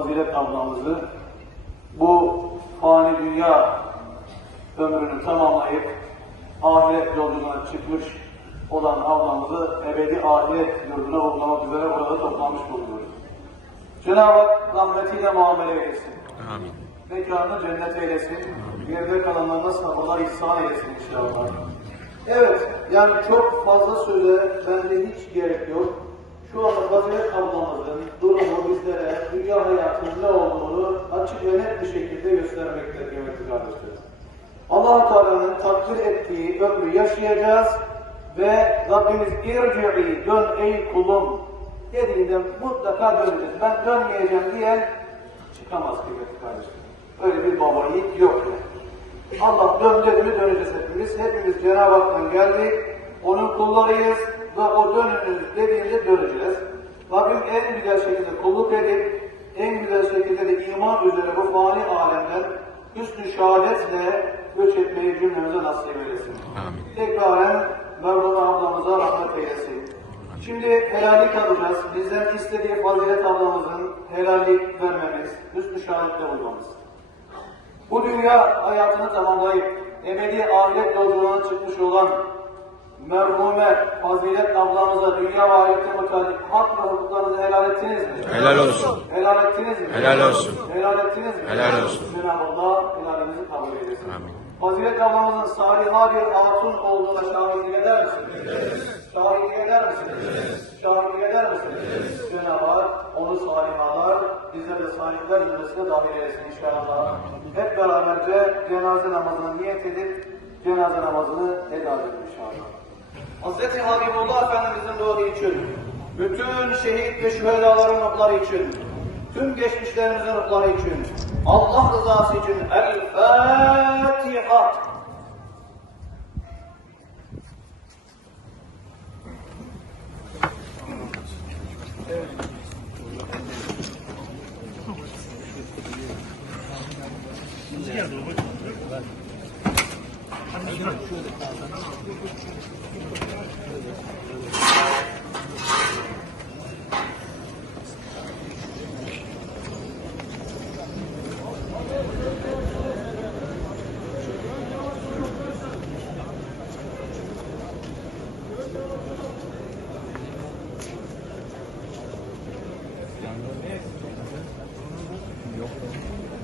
fazilet ablamızı bu fani dünya ömrünü tamamlayıp ahiret yolculuğuna çıkmış olan ablamızı ebedi ahiret yurduna uğurlamak üzere burada toplanmış bulunuyoruz. Cenab-ı Hak rahmetiyle muamele eylesin. Amin. Mekanını cennet eylesin. Geride kalanlarına sabırlar ihsan eylesin inşallah. Evet, yani çok fazla söze bende hiç gerek yok. Olduğunu açık ve net bir şekilde göstermektedir kıymetli kardeşlerim. allah Teala'nın takdir ettiği ömrü yaşayacağız ve Rabbimiz irci'i dön ey kulum dediğinde mutlaka döneceğiz. Ben dönmeyeceğim diyen çıkamaz kıymetli kardeşlerim. Öyle bir baba yiğit yok yani. Allah dön dedi mi döneceğiz hepimiz. Hepimiz Cenab-ı Hak'tan geldik. Onun kullarıyız ve o dönünüz dediğinde döneceğiz. Rabbim en güzel şekilde kulluk edip en güzel şekilde de iman üzere bu fani alemden hüsnü şehadetle göç etmeyi cümlemize nasip eylesin. Amin. Tekraren merhum ablamıza rahmet eylesin. Şimdi helallik alacağız. Bizden istediği fazilet ablamızın helallik vermemiz, hüsnü şehadetle bulmamız. Bu dünya hayatını tamamlayıp ebedi ahiret yolculuğuna çıkmış olan merhume fazilet ablamıza dünya ve ahirette mutalip hak ve hukuklarınızı helal ettiniz mi? Helal olsun. Helal ettiniz mi? Helal olsun. Helal ettiniz mi? Helal olsun. Cenab-ı Allah helalinizi kabul eylesin. Amin. Fazilet ablamızın saliha bir hatun olduğuna şahitlik eder misiniz? Evet. Şahitlik eder misiniz? Evet. Şahitlik eder misiniz? Evet. Cenab-ı Hak onu salihalar, bize de salihler cümlesine dahil eylesin inşallah. Hep beraberce cenaze namazına niyet edip cenaze namazını eda edelim. Sıddık-ı Habibullah Efendimizin ruhu için, bütün şehit ve şühedâların ruhları için, tüm geçmişlerimizin ruhları için, Allah rızası için El-Fatiha. Evet. 양념에 양념